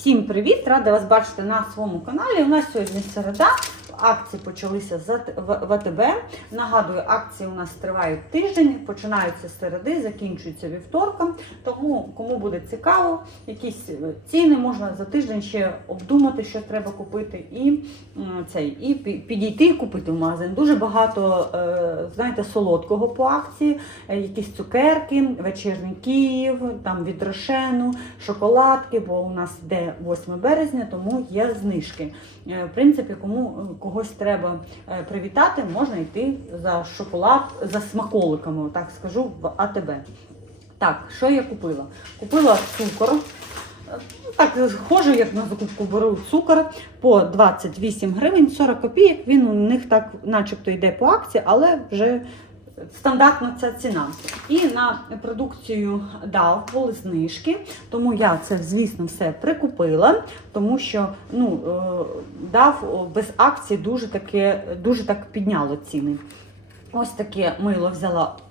Всім привіт! Рада вас бачити на своєму каналі. У нас сьогодні середа. Акції почалися з В- ВТБ. Нагадую, акції у нас тривають тиждень, починаються з середи, закінчуються вівторком. Тому кому буде цікаво, якісь е, ціни можна за тиждень ще обдумати, що треба купити, і цей, і підійти і купити в магазин. Дуже багато е, знаєте, солодкого по акції, е, якісь цукерки, вечірній Київ, там від Рошену, шоколадки, бо у нас йде 8 березня, тому є знижки. В принципі, кому когось треба е, привітати, можна йти за шоколад, за смаколиками, так скажу, в АТБ. Так, що я купила? Купила цукор. Ну, Так, схоже, як на закупку беру цукор по 28 гривень 40 копійок. Він у них так, начебто, йде по акції, але вже стандартна ця ціна. І на продукцію DAV були знижки, тому я це, звісно, все прикупила, тому що ну, дав без акції дуже, таке, дуже так підняло ціни. Ось таке мило взяла е,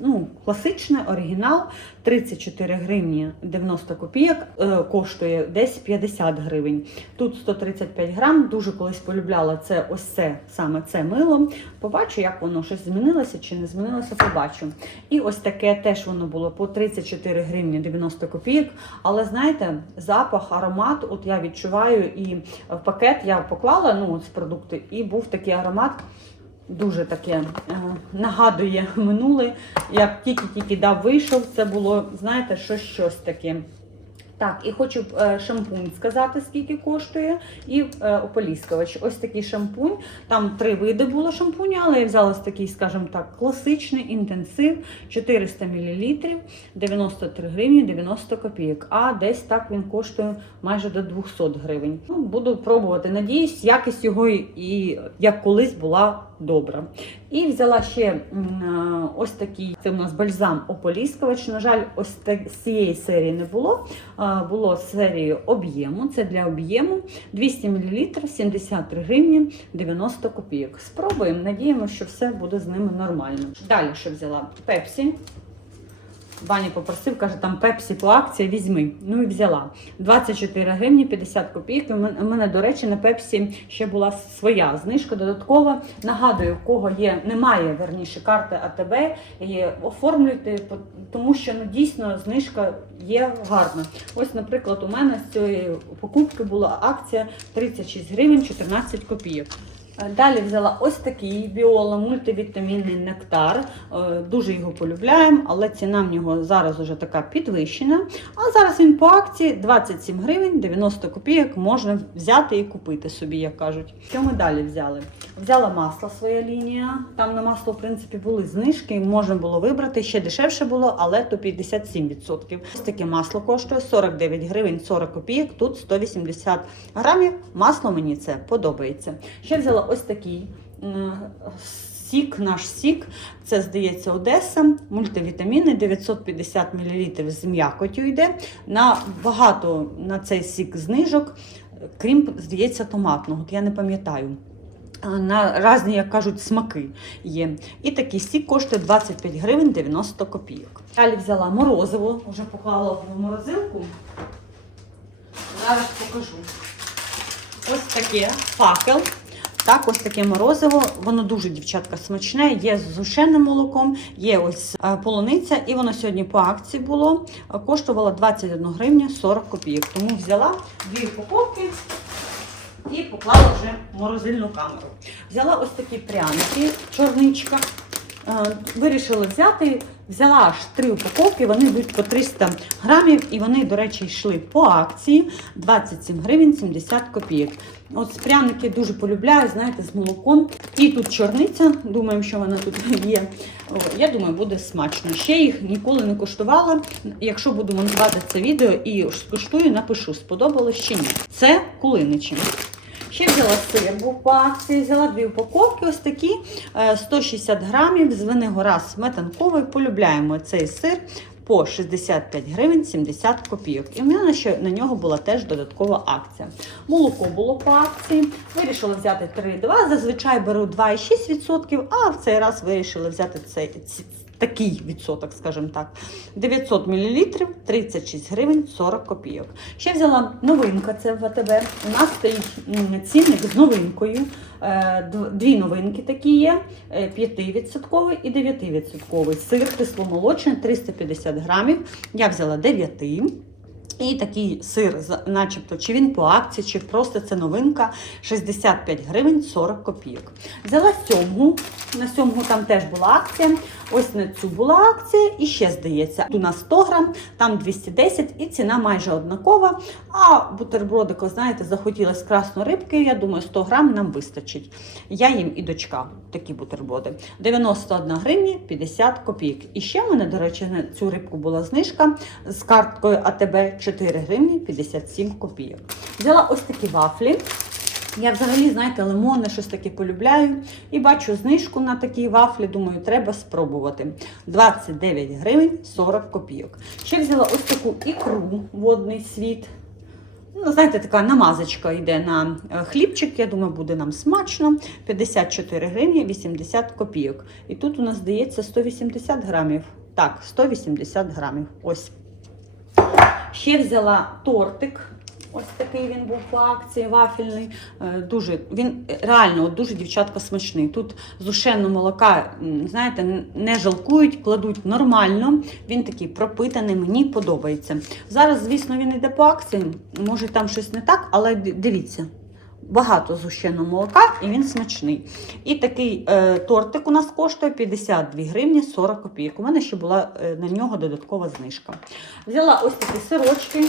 ну, класичне, оригінал, 34 гривні 90 копійок, е, коштує десь 50 гривень. Тут 135 грам, дуже колись полюбляла це ось це, саме це мило. Побачу, як воно щось змінилося чи не змінилося, побачу. І ось таке теж воно було по 34 гривні 90 копійок. Але знаєте, запах, аромат, от я відчуваю, і в пакет я поклала ну, з продукти, і був такий аромат. Дуже таке е, нагадує минуле. Як тільки-тільки дав вийшов, це було, знаєте, щось щось таке. Так, і хочу е, шампунь сказати, скільки коштує, і е, ополіскувач. Ось такий шампунь. Там три види було шампуню, але я взяла такий, скажімо так, класичний інтенсив 400 мл, 93 гривні 90 копійок. А десь так він коштує майже до 200 гривень. Ну, буду пробувати. Надіюсь, якість його і як колись була добра. І взяла ще е, ось такий, це у нас бальзам ополіскувач. На жаль, ось так, з цієї серії не було. Було з серії об'єму. Це для об'єму 200 мл, 73 гривні 90 копійок. Спробуємо, надіємося, що все буде з ними нормально. Далі що взяла? Пепсі. Баня попросив, каже, там пепсі по акції візьми. Ну і взяла. 24 гривні 50 копійок. У мене, до речі, на пепсі ще була своя знижка додаткова. Нагадую, в кого є, немає верніше карти АТБ, і оформлюйте, тому що ну, дійсно знижка є гарна. Ось, наприклад, у мене з цієї покупки була акція 36 гривень 14 копійок. Далі взяла ось такий біола мультивітамінний нектар. Е, Дуже його полюбляємо, але ціна в нього зараз уже така підвищена. А зараз він по акції 27 гривень 90 копійок можна взяти і купити собі, як кажуть. Що ми далі взяли? Взяла масло своя лінія. Там на масло, в принципі, були знижки, можна було вибрати. Ще дешевше було, але то 57%. Ось таке масло коштує 49 гривень 40 копійок. Тут 180 грамів. Масло мені це подобається. Ще взяла ось такий. Сік, наш сік, це здається Одеса, мультивітаміни, 950 мл з м'якотю йде. На багато на цей сік знижок, крім, здається, томатного, я не пам'ятаю. А, На різні, як кажуть, смаки є. І такий сік коштує 25 гривень 90 копійок. Далі взяла морозиво, вже поклала в морозилку. Зараз покажу. Ось таке факел. Так, ось таке морозиво. Воно дуже, дівчатка, смачне. Є з зушеним молоком, є ось е, полуниця, і воно сьогодні по акції було. Е, Коштувало 21 гривня 40 копійок. Тому взяла дві упаковки і поклала вже в морозильну камеру. Взяла ось такі пряники, чорничка. Е, Вирішила взяти, взяла аж три упаковки, вони йдуть по 300 грамів, і вони, до речі, йшли по акції 27 гривень 70 копійок. От пряники дуже полюбляю, знаєте, з молоком. І тут чорниця, думаємо, що вона тут є. О, Я думаю, буде смачно. Ще їх ніколи не коштувала. Якщо буду монтувати це відео і скуштую, напишу, сподобалось чи ні. Це кулиничі. Ще взяла сир, був по акції, взяла дві упаковки, ось такі, е, 160 грамів, з Винигора сметанковий. Полюбляємо цей сир. по 65 гривень 70 копійок. І в мене ще на нього була теж додаткова акція. Молоко було по акції. Вирішила взяти 3,2. Зазвичай беру 2,6%, а в цей раз вирішила взяти цей. Такий відсоток, скажімо так, 900 мл 36 гривень 40 копійок. Ще взяла новинка, це в АТБ. У нас стоїть цінник з новинкою. Е, Дві новинки такі є: е, 5% і 9%. Сир кисломолочний 350 грамів. Я взяла 9. І такий сир, начебто, чи він по акції, чи просто це новинка 65 гривень 40 копійок. Взяла сьомгу. На сьомгу там теж була акція. Ось на цю була акція. І ще здається, тут на 100 грам, там 210 і ціна майже однакова. А бутербродику, знаєте, захотілося красну рибки. Я думаю, 100 грам нам вистачить. Я їм і дочка такі бутерброди. 91 гривні 50 копійок. І ще в мене, до речі, на цю рибку була знижка з карткою АТБ 4 гривні 57 копійок. Взяла ось такі вафлі. Я взагалі, знаєте, лимони щось таке полюбляю. І бачу знижку на такі вафлі. Думаю, треба спробувати. 29 гривень 40 копійок. Ще взяла ось таку ікру водний світ. Ну, знаєте, така намазочка йде на е, хлібчик. Я думаю, буде нам смачно. 54 гривні 80 копійок. І тут у нас здається 180 грамів. Так, 180 грамів. Ось. Ще взяла тортик. Ось такий він був по акції, вафельний. Е, Дуже він реально от дуже дівчатка смачний. Тут зушеного молока, знаєте, не жалкують, кладуть нормально. Він такий пропитаний, мені подобається. Зараз, звісно, він йде по акції. Може там щось не так, але дивіться. Багато зущеного молока і він смачний. І такий е, тортик у нас коштує 52 гривні 40 копійок. У мене ще була е, на нього додаткова знижка. Взяла ось такі сирочки.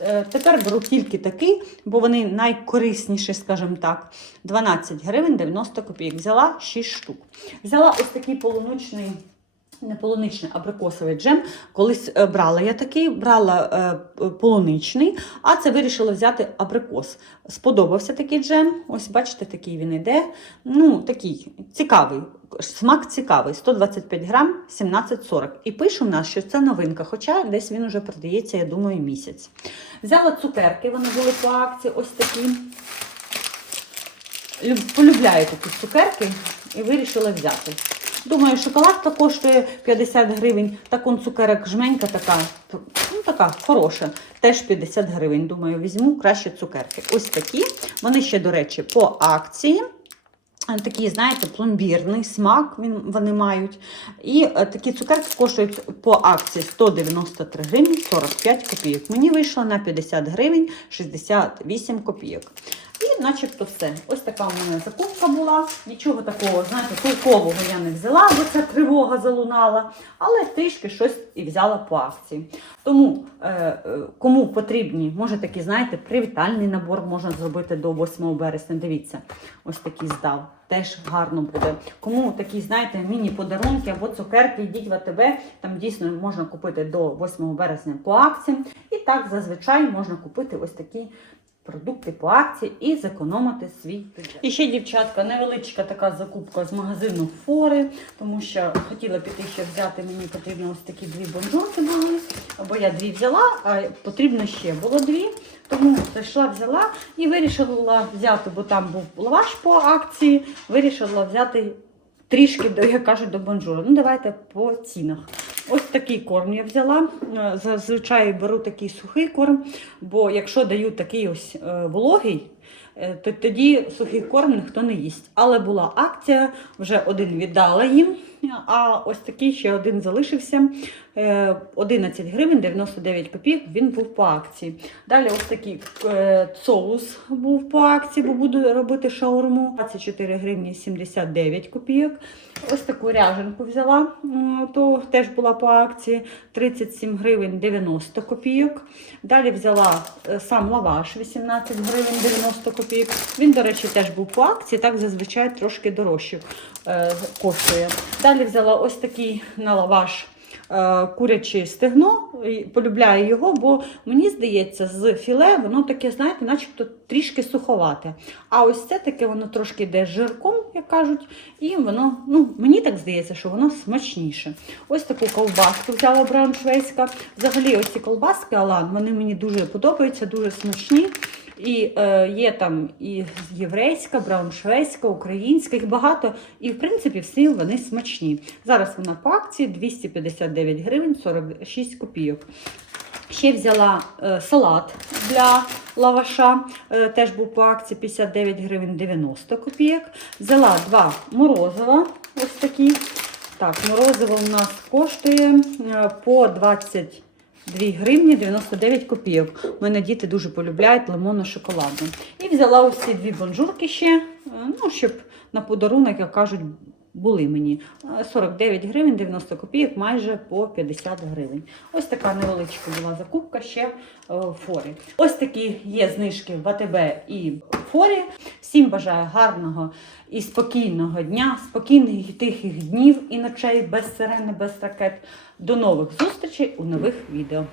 Е, Тепер беру тільки такий, бо вони найкорисніші, скажімо так. 12 гривень 90 копійок. Взяла 6 штук. Взяла ось такий полуничний. Не полуничний, абрикосовий джем. Колись е, брала я такий, брала е, полуничний, а це вирішила взяти абрикос. Сподобався такий джем. Ось, бачите, такий він іде. Ну, такий цікавий. Смак цікавий. 125 грам, 17,40. І пише у нас, що це новинка, хоча десь він уже продається, я думаю, місяць. Взяла цукерки, вони були по акції, ось такі. Полюбляю такі цукерки і вирішила взяти. Думаю, шоколадка коштує 50 гривень, так он цукерок жменька така, ну така хороша, теж 50 гривень. Думаю, візьму краще цукерки. Ось такі. Вони ще, до речі, по акції. Е, Такий, знаєте, пломбірний смак він, вони мають. І е, такі цукерки коштують по акції 193 гривні 45 копійок. Мені вийшло на 50 гривень 68 копійок. І начебто все. Ось така у мене закупка була. Нічого такого, знаєте, толкового я не взяла, бо ця тривога залунала, але трішки щось і взяла по акції. Тому е, е, кому потрібні, може такий, знаєте, привітальний набор можна зробити до 8 березня. Дивіться, ось такий здав. Теж гарно буде. Кому такі, знаєте, міні-подарунки або цукерки, йдіть в АТБ, там дійсно можна купити до 8 березня по акції. І так зазвичай можна купити ось такі продукти по акції і зекономити свій бюджет. І ще, дівчатка, невеличка така закупка з магазину Фори, тому що хотіла піти ще взяти, мені потрібно ось такі дві бонжурки були, бо я дві взяла, а потрібно ще було дві. Тому зайшла, взяла і вирішила взяти, бо там був лаваш по акції, вирішила взяти трішки, як кажуть, до бонжуру. Ну, давайте по цінах. Ось такий корм я взяла. Е, Зазвичай беру такий сухий корм, бо якщо даю такий ось е, вологий, е, то тоді сухий корм ніхто не їсть. Але була акція, вже один віддала їм, а ось такий ще один залишився. Е, 11 гривень 99 копійок він був по акції. Далі ось такий е, соус був по акції, бо буду робити шаурму. 24 гривні 79 копійок. Ось таку ряженку взяла, то теж була по акції 37 гривень 90 копійок. Далі взяла е, сам лаваш 18 гривень 90 копійок. Він, до речі, теж був по акції, так зазвичай трошки дорожче е, коштує. Далі взяла ось такий на лаваш е, куряче стегно. Полюбляю його, бо мені здається, з філе воно таке, знаєте, начебто трішки суховате. А ось це таке воно трошки йде жирком, як кажуть, і воно, ну, мені так здається, що воно смачніше. Ось таку ковбаску взяла брауншвейська. Взагалі, ось ці колбаски Алан, вони мені дуже подобаються, дуже смачні. І е, є там і єврейська, брауншвейська, українська, їх багато. І в принципі всі вони смачні. Зараз вона по акції 259 гривень 46 копійок. Ще взяла е, салат для лаваша, е, теж був по акції 59 гривень 90 копійок. Взяла два морозива, ось такі. Так, морозиво у нас коштує е, по 22 гривні 99 копійок. Мене діти дуже полюбляють лимонно-шоколадну. І взяла ось ці дві бонжурки ще, е, ну, щоб на подарунок, як кажуть, були мені Е, 49 гривень 90 копійок, майже по 50 гривень. Ось така невеличка була закупка ще е, форі. Ось такі є знижки в АТБ і в. Всім бажаю гарного і спокійного дня, спокійних і тихих днів і ночей без сирени, без ракет. До нових зустрічей у нових відео.